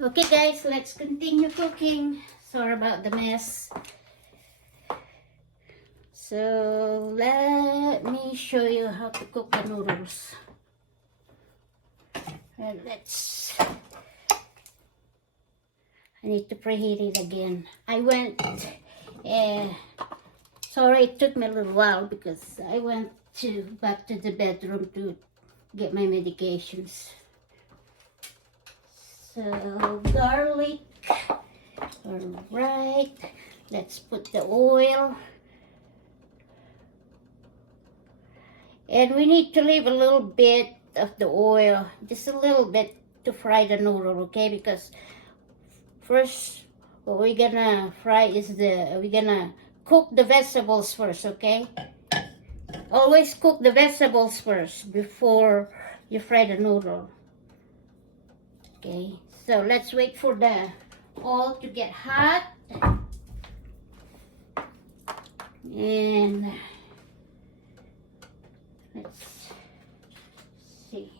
Okay guys, let's continue cooking. Sorry about the mess. So let me show you how to cook the noodles. And I need to preheat it again. Sorry it took me a little while because I went back to the bedroom to get my medications. So garlic, all right, let's put the oil. And we need to leave a little bit of the oil, just a little bit to fry the noodle, okay? Because first, what we're gonna fry is we're gonna cook the vegetables first, okay? Always cook the vegetables first before you fry the noodle. Okay, so let's wait for the oil to get hot. And let's see.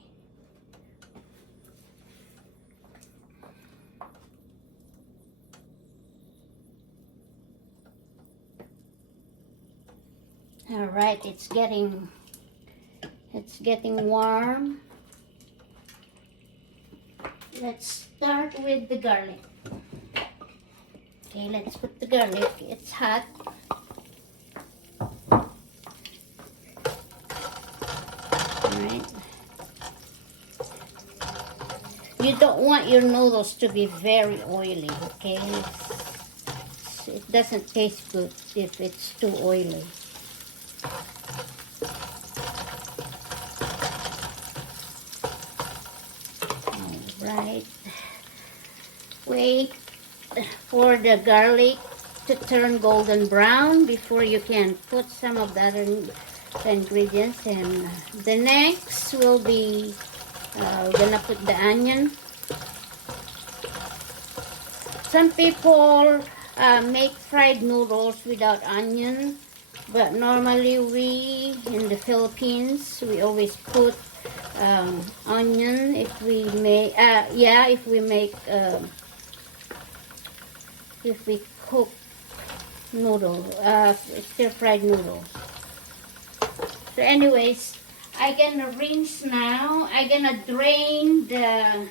All right, it's getting warm. Let's start with the garlic. Okay, let's put the garlic. It's hot. Alright. You don't want your noodles to be very oily, okay? It doesn't taste good if it's too oily. Alright. Wait for the garlic to turn golden brown before you can put some of the other ingredients. And the next will be we're gonna put the onion. Some people make fried noodles without onion, but normally we in the Philippines we always put onion if we make if we cook noodle, stir-fried noodle. So anyways, I'm gonna rinse now. I'm gonna drain the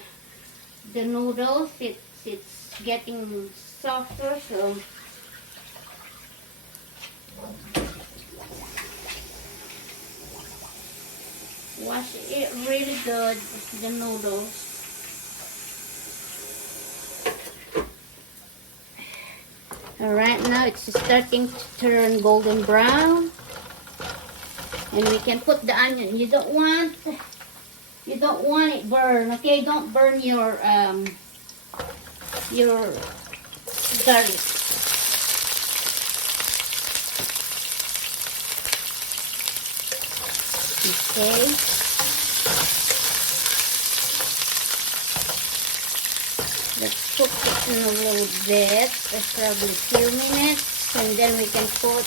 noodles. It's getting softer, so wash it really good, the noodles. Alright, now it's starting to turn golden brown. And we can put the onion. You don't want it burn, okay? Don't burn your garlic. Okay. Let's cook it in a little bit, probably a few minutes, and then we can put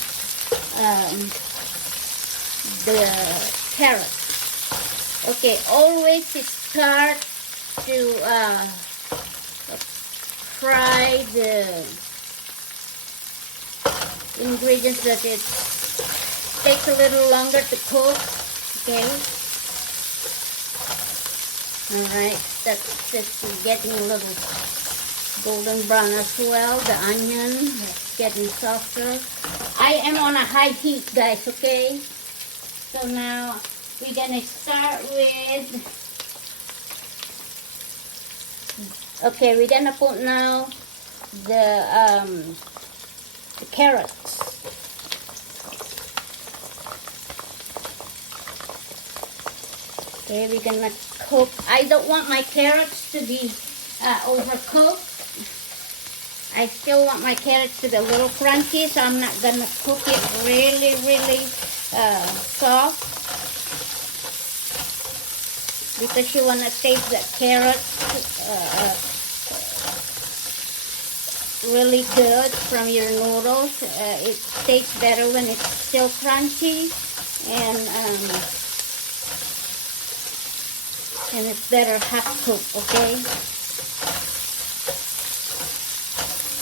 the carrots. Okay, always start to fry the ingredients that it takes a little longer to cook. Okay. Alright, that's getting a little golden brown as well. The onion is getting softer. I am on a high heat, guys, okay? So now we're gonna start with, okay, we're gonna put now the carrots. Okay, we're gonna cook. I don't want my carrots to be overcooked. I still want my carrots to be a little crunchy, so I'm not gonna cook it really soft, because you wanna taste the carrots really good from your noodles. It tastes better when it's still crunchy, and it's better half cooked, okay?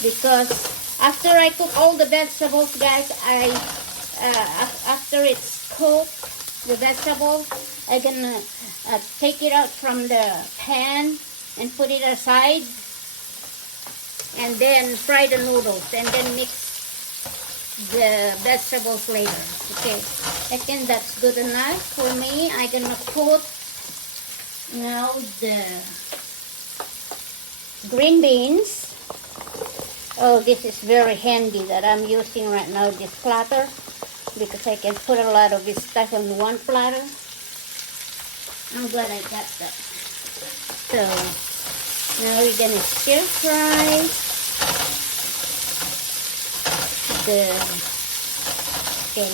because after I cook all the vegetables, guys, after it's cooked, the vegetables, I'm gonna take it out from the pan and put it aside, and then fry the noodles, and then mix the vegetables later. Okay, I think that's good enough for me. I'm gonna put now the green beans. Oh, this is very handy that I'm using right now, this platter, because I can put a lot of this stuff on one platter. I'm glad I got that. So now we're gonna stir fry okay,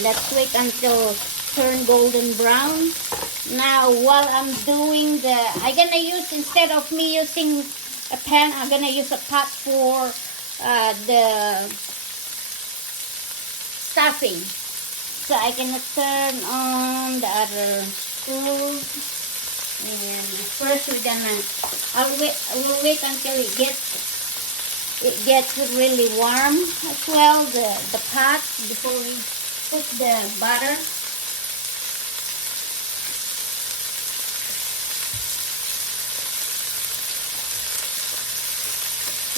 let's wait until turn golden brown. Now while I'm doing I'm gonna use, instead of me using a pan, I'm gonna use a pot for the stuffing. So I'm gonna turn on the other stove, and first we'll wait until it gets really warm as well, the pot, before we put the butter.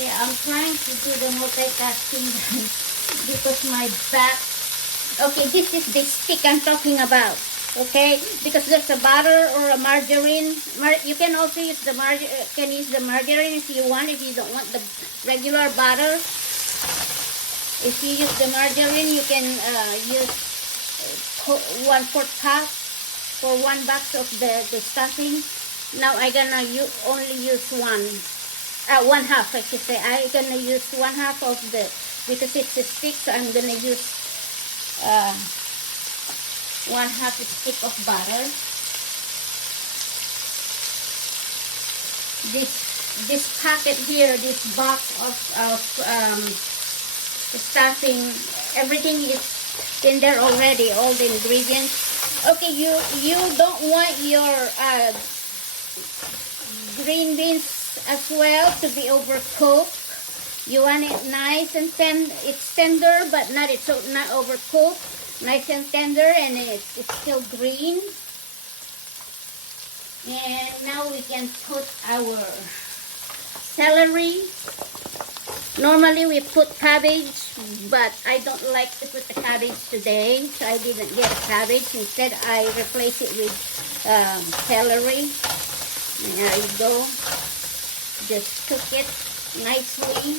Yeah, I'm trying to do the multitasking because my back. Okay, this is the stick I'm talking about. Okay, because there's a butter or a margarine. You can also use the margarine if you want. If you don't want the regular butter, if you use the margarine, you can use 1/4 cup for 1 box of the stuffing. Now I'm gonna only use one half. I should say I'm gonna use 1/2 of because it's a stick, so I'm gonna use 1/2 stick of butter. This packet here, this box of stuffing, everything is in there already, all the ingredients. Okay, you don't want your green beans as well to be overcooked. You want it nice and it's tender, but not overcooked. Nice and tender, and it's still green. And now we can put our celery. Normally we put cabbage, but I don't like to put the cabbage today, so I didn't get a cabbage. Instead, I replace it with celery. And there you go. Just cook it nicely.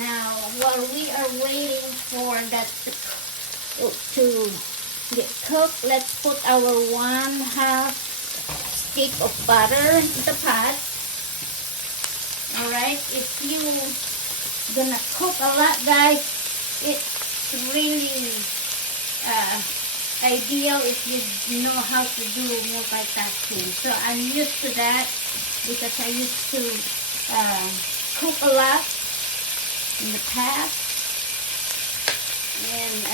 Now, while we are waiting for that to get cooked, let's put our 1/2 stick of butter into the pot. Alright, if you gonna cook a lot, guys, it's really ideal if you know how to do multitasking. So I'm used to that because I used to cook a lot in the past. And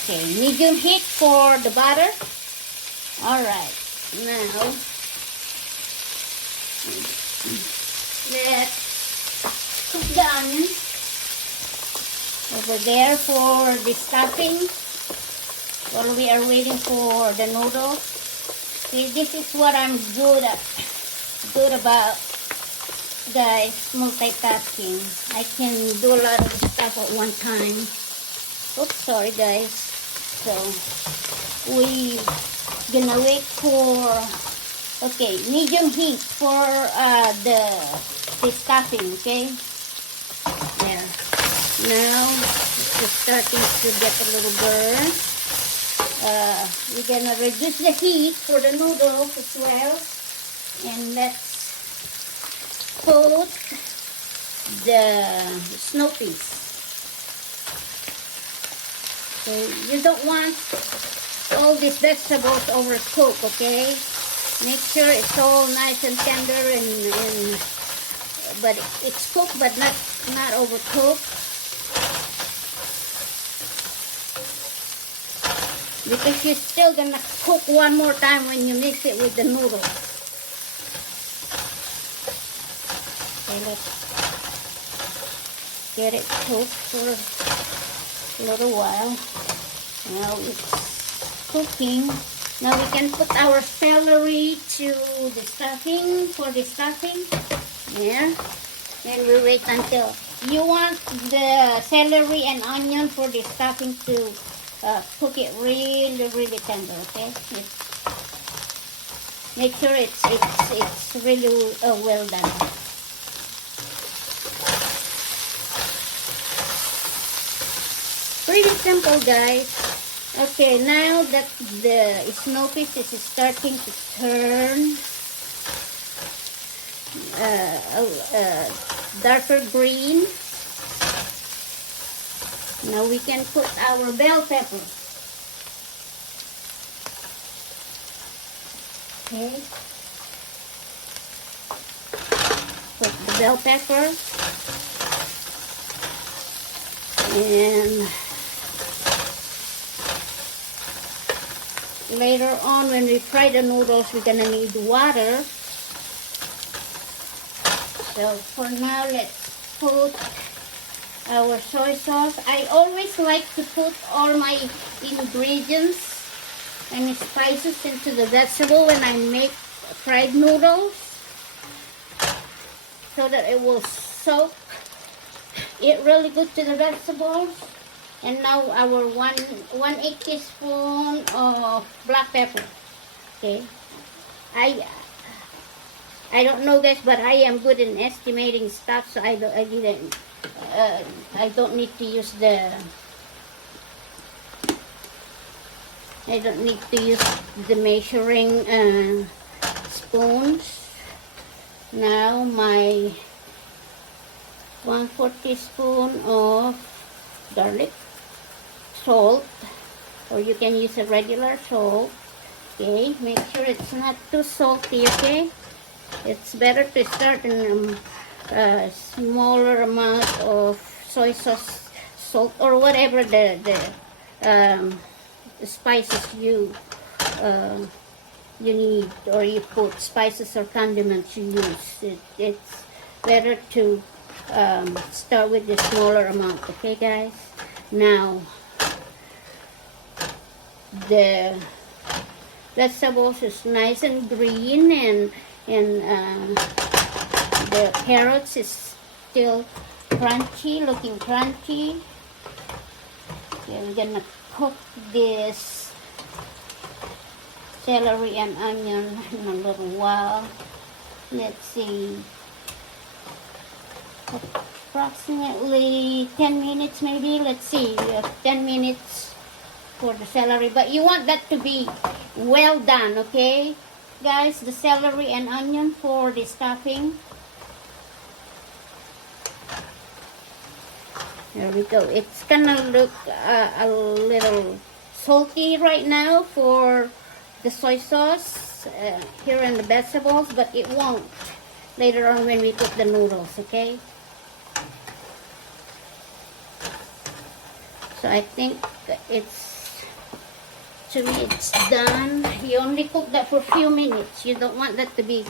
okay, medium heat for the butter. All right, now let's cook the onion over there for the stuffing while we are waiting for the noodles. See, this is what I'm good about, guys, multitasking. I can do a lot of stuff at one time. Oops, sorry guys. So we gonna wait for, okay, medium heat for the stuffing. Okay, there. Now it's starting to get a little burn. We're gonna reduce the heat for the noodles as well, and let's put the snow peas. So you don't want all these vegetables overcooked, okay? Make sure it's all nice and tender and but it's cooked but not overcooked. because you're still gonna cook one more time when you mix it with the noodles. Okay, let's get it cooked for a little while. Now it's cooking. Now we can put our celery to the stuffing, for the stuffing. Yeah. And we wait until you want the celery and onion for the stuffing to cook it really, really tender. Okay. Make sure it's really well done. Pretty simple, guys. Okay, now that the snow fish is starting to turn darker green, now we can put our bell pepper. Okay, put the bell pepper, and later on when we fry the noodles, we're gonna need water. So for now, let's put our soy sauce. I always like to put all my ingredients and spices into the vegetable when I make fried noodles, so that it will soak it really good to the vegetables. And now our 1/8 teaspoon of black pepper. Okay, I don't know, guys, but I am good in estimating stuff, so I don't need to use the measuring spoons. Now my 1/4 teaspoon of garlic salt, or you can use a regular salt. Okay, make sure it's not too salty. Okay, it's better to start in a smaller amount of soy sauce, salt, or whatever the spices you need, or you put spices or condiments you use. It's better to start with the smaller amount. Okay, guys. Now the vegetables is nice and green, and the carrots is still crunchy, looking crunchy. Okay, we're gonna cook this celery and onion in a little while. Let's see, approximately 10 minutes maybe. Let's see, 10 minutes for the celery, but you want that to be well done. Okay, guys, the celery and onion for the stuffing. There we go. It's gonna look a little salty right now for the soy sauce here in the vegetables, but it won't later on when we cook the noodles. Okay, so I think it's done. You only cook that for a few minutes. You don't want that to be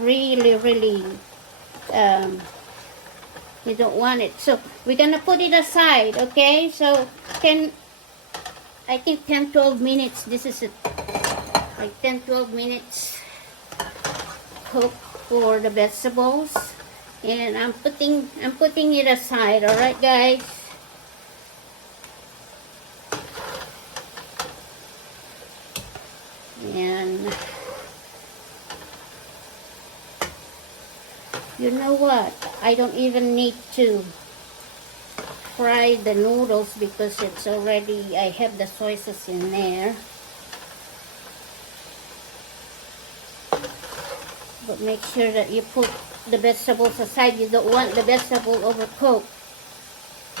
really you don't want it. So we're gonna put it aside. Okay, so I think 10-12 minutes. This is like 10-12 minutes cook for the vegetables, and I'm putting it aside. All right, guys. And you know what? I don't even need to fry the noodles because it's already, I have the soy sauce in there. But make sure that you put the vegetables aside. You don't want the vegetable overcooked.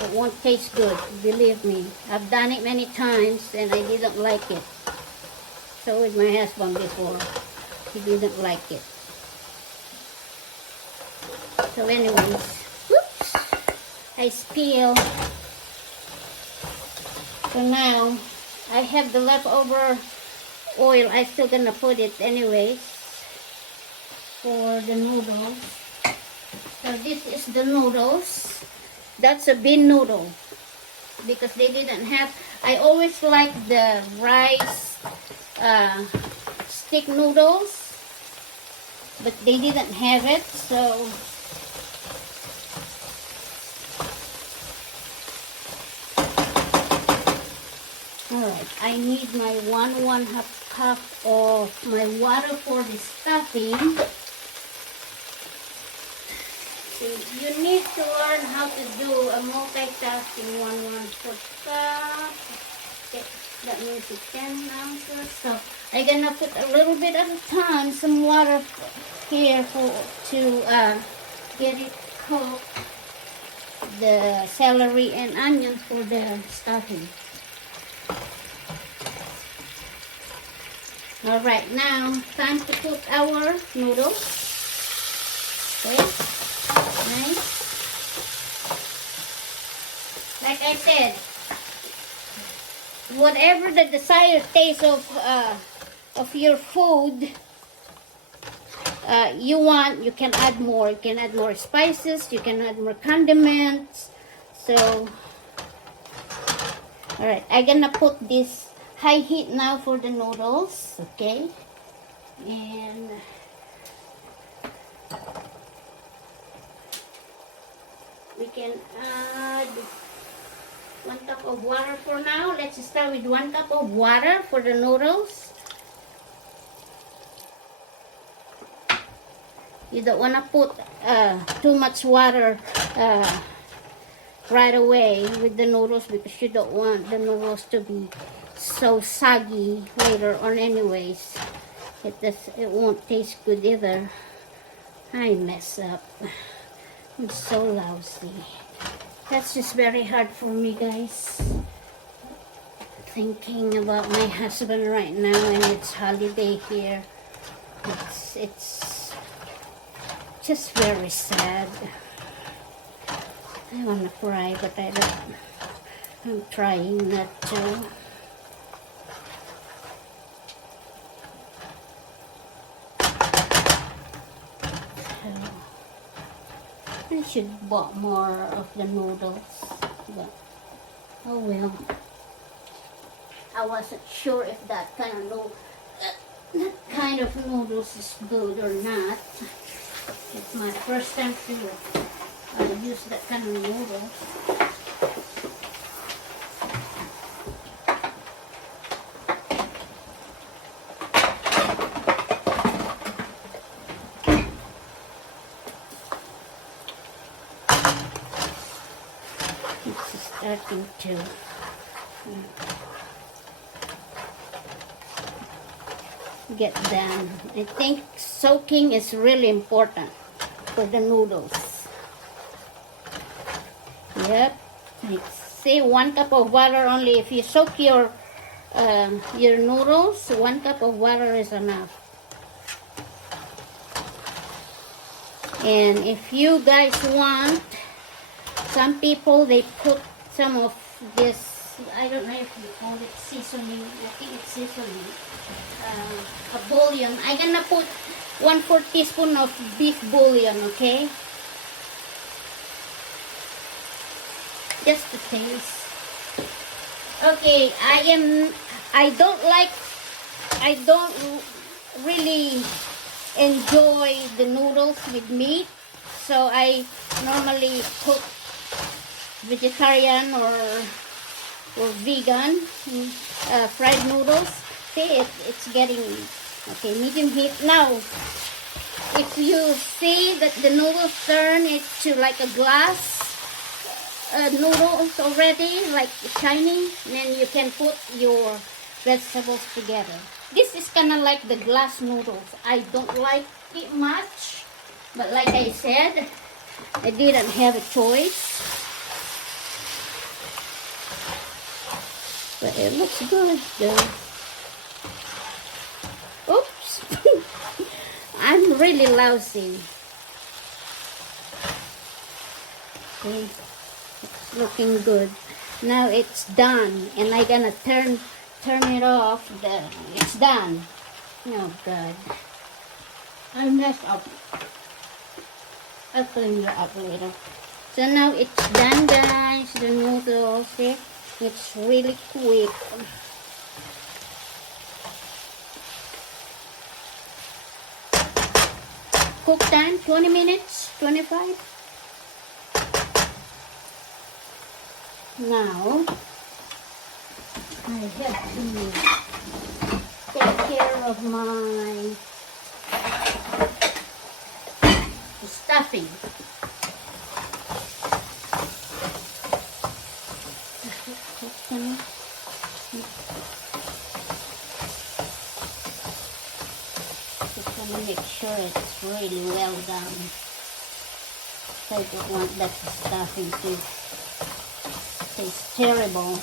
It won't taste good, believe me. I've done it many times and I didn't like it. So with my husband before, he didn't like it. So anyways, whoops, I spill. So now I have the leftover oil. I still gonna put it anyways for the noodles. So this is the noodles. That's a bean noodle because they didn't have. I always like the rice stick noodles, but they didn't have it. So alright, I need my one half cup of my water for the stuffing. So you need to learn how to do a multitasking 1/4 cup. Okay, that means it's 10 ounces. So I'm gonna put a little bit at a time, some water here to get it cooked. The celery and onion for the stuffing. Alright, now time to cook our noodles. Okay, nice. Like I said, whatever the desired taste of your food you want, you can add more. You can add more spices, you can add more condiments. So, alright, I'm gonna put this high heat now for the noodles, okay? And we can add 1 cup of water for now. Let's start with 1 cup of water for the noodles. You don't want to put too much water right away with the noodles because you don't want the noodles to be so soggy later on anyways. It won't taste good either. I mess up. I'm so lousy. That's just very hard for me, guys. Thinking about my husband right now, and it's holiday here. It's just very sad. I want to cry, but I don't. I'm trying not to. I should bought more of the noodles, but oh well. I wasn't sure if that kind of noodles is good or not. It's my first time to use that kind of noodles. It's starting to get done. I think soaking is really important for the noodles. Yep. See, 1 cup of water only. If you soak your noodles, 1 cup of water is enough. And if you guys want, some people they put some of this, I don't know if you call it seasoning. I think it's seasoning. A bouillon. I'm gonna put 1/4 teaspoon of beef bouillon, okay? Just to taste. Okay, I don't really enjoy the noodles with meat, so I normally cook vegetarian or vegan fried noodles. See, it's getting okay, medium heat. Now, if you see that the noodles turn it to like a glass noodles already, like shiny, then you can put your vegetables together. This is kind of like the glass noodles. I don't like it much, but like I said, I didn't have a choice. But it looks good though. Oops. I'm really lousy. Okay. It's looking good. Now it's done, and I'm gonna turn turn it off, it's done. Oh God, I messed up. I'll clean it up later. So now it's done, guys. The noodles, see? It's really quick. Cook time 20 minutes, 25. Now I have to take care of my stuffing. Just want to make sure it's really well done. I don't want that stuffing to taste terrible.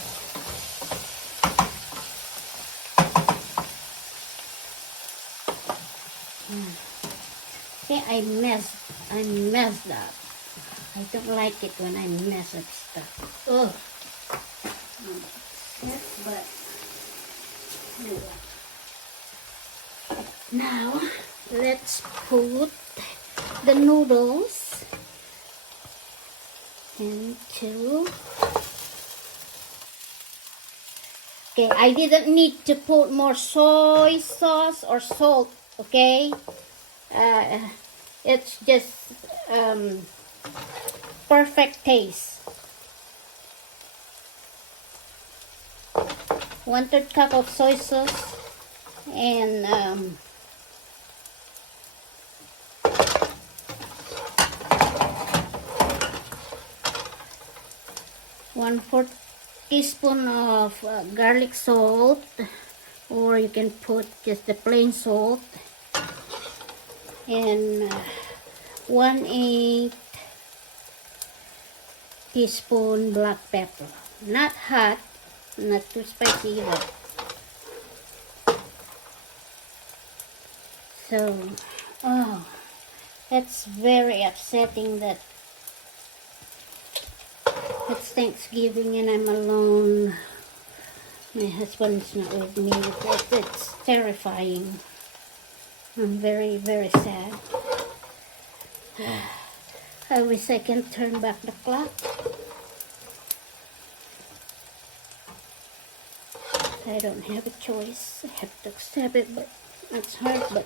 See, I messed up. I don't like it when I mess up stuff. Ugh. But anyway. Now let's put the noodles into. Okay, I didn't need to put more soy sauce or salt. Okay, it's just perfect taste. 1/3 cup of soy sauce and 1/4 teaspoon of garlic salt, or you can put just the plain salt, and 1/8 teaspoon black pepper. Not hot, not too spicy either. So, oh, that's very upsetting that it's Thanksgiving and I'm alone. My husband's not with me. It's terrifying. I'm very, very sad. I wish I can turn back the clock. I don't have a choice. I have to accept it, but it's hard. But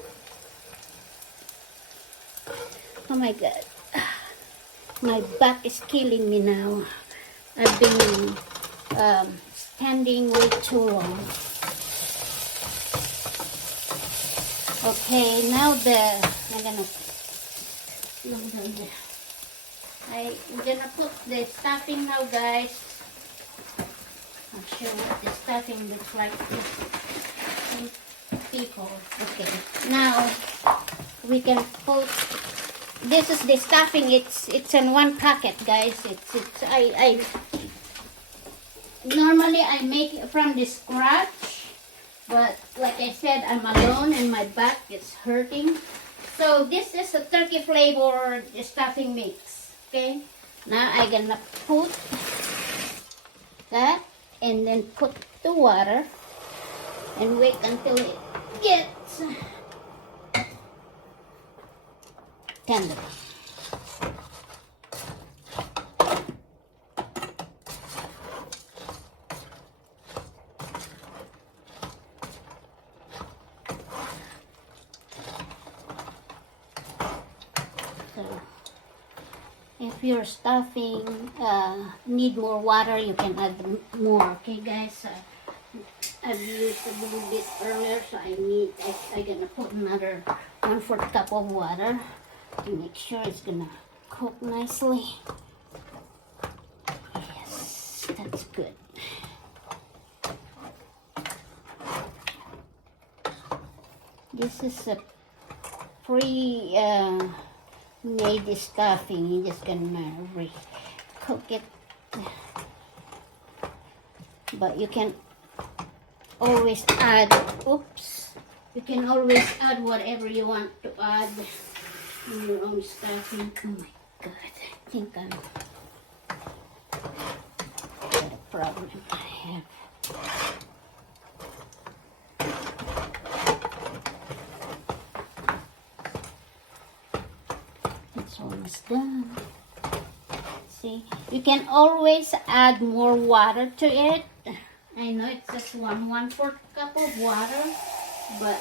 oh my God, my back is killing me now. I've been standing way too long. Okay, now I'm gonna put the stuffing now, guys. I'll show what the stuffing looks like to people. Okay, now we can put. This is the stuffing. It's in one packet, guys. I normally I make it from the scratch, but like I said, I'm alone and my back is hurting. So this is a turkey flavor stuffing mix. Okay, now I'm gonna put that and then put the water and wait until it gets tender. So if your stuffing need more water, you can add more. Okay, guys. I've used a little bit earlier, so I'm gonna put another 1/4 cup of water to make sure it's gonna cook nicely. Yes, that's good. This is a pre-made stuffing. You're just gonna cook it, but you can always add. Oops! You can always add whatever you want to add in your own stuffing. Oh my God! I think I'm got a problem. I have. almost done. See, you can always add more water to it. I know it's just 1/4 cup of water, but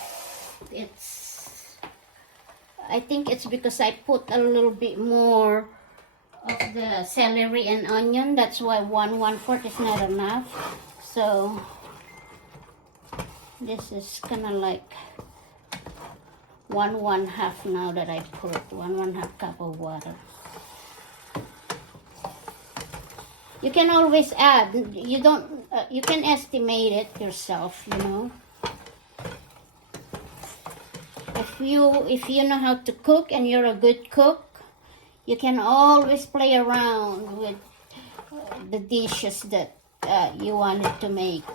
I think it's because I put a little bit more of the celery and onion. That's why 1/4 is not enough. So this is kind of like 1/2 now that I put 1/2 cup of water. You can always add. You don't. You can estimate it yourself. You know. If you know how to cook and you're a good cook, you can always play around with the dishes that you wanted to make.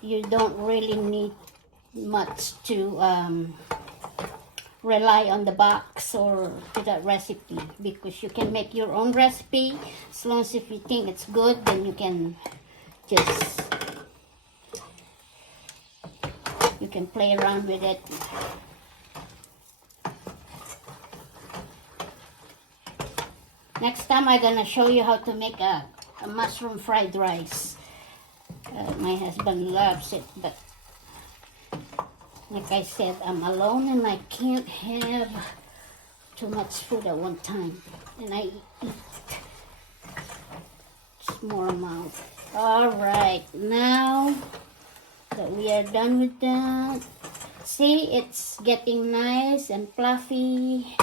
You don't really need much to rely on the box or to that recipe, because you can make your own recipe. As long as if you think it's good, then you can just play around with it. Next time I'm gonna show you how to make a mushroom fried rice. My husband loves it, but like I said, I'm alone and I can't have too much food at one time, and I eat small amount. All right, now that we are done with that, see, it's getting nice and fluffy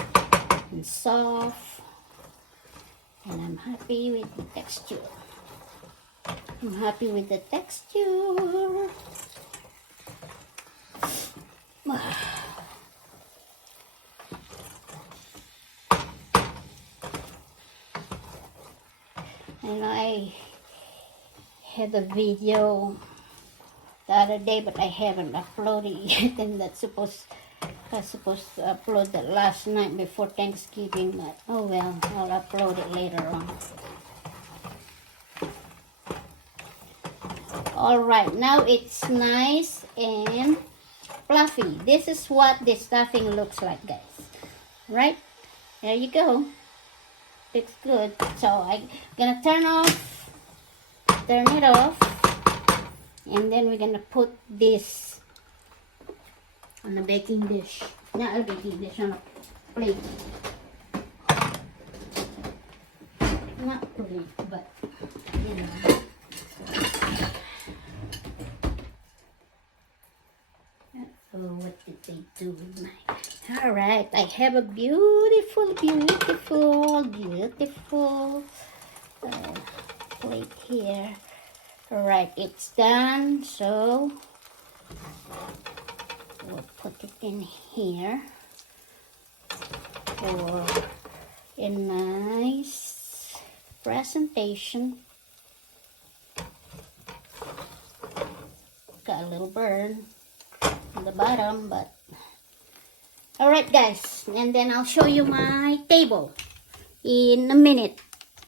and soft, and I'm happy with the texture. I'm happy with the texture. And I had a video the other day, but I haven't uploaded it yet, and I was supposed to upload that last night before Thanksgiving, but oh well, I'll upload it later on. Alright, now it's nice and fluffy. This is what the stuffing looks like, guys. Right? There you go. Looks good. So I'm gonna turn it off, and then we're gonna put this on a baking dish. Not a baking dish, on a plate. Not plate, but you know. Oh, what did they do with my... Alright, I have a beautiful plate here. Alright, it's done, so we'll put it in here for a nice presentation. Got a little burn on the bottom, but alright guys, and then I'll show you my table in a minute.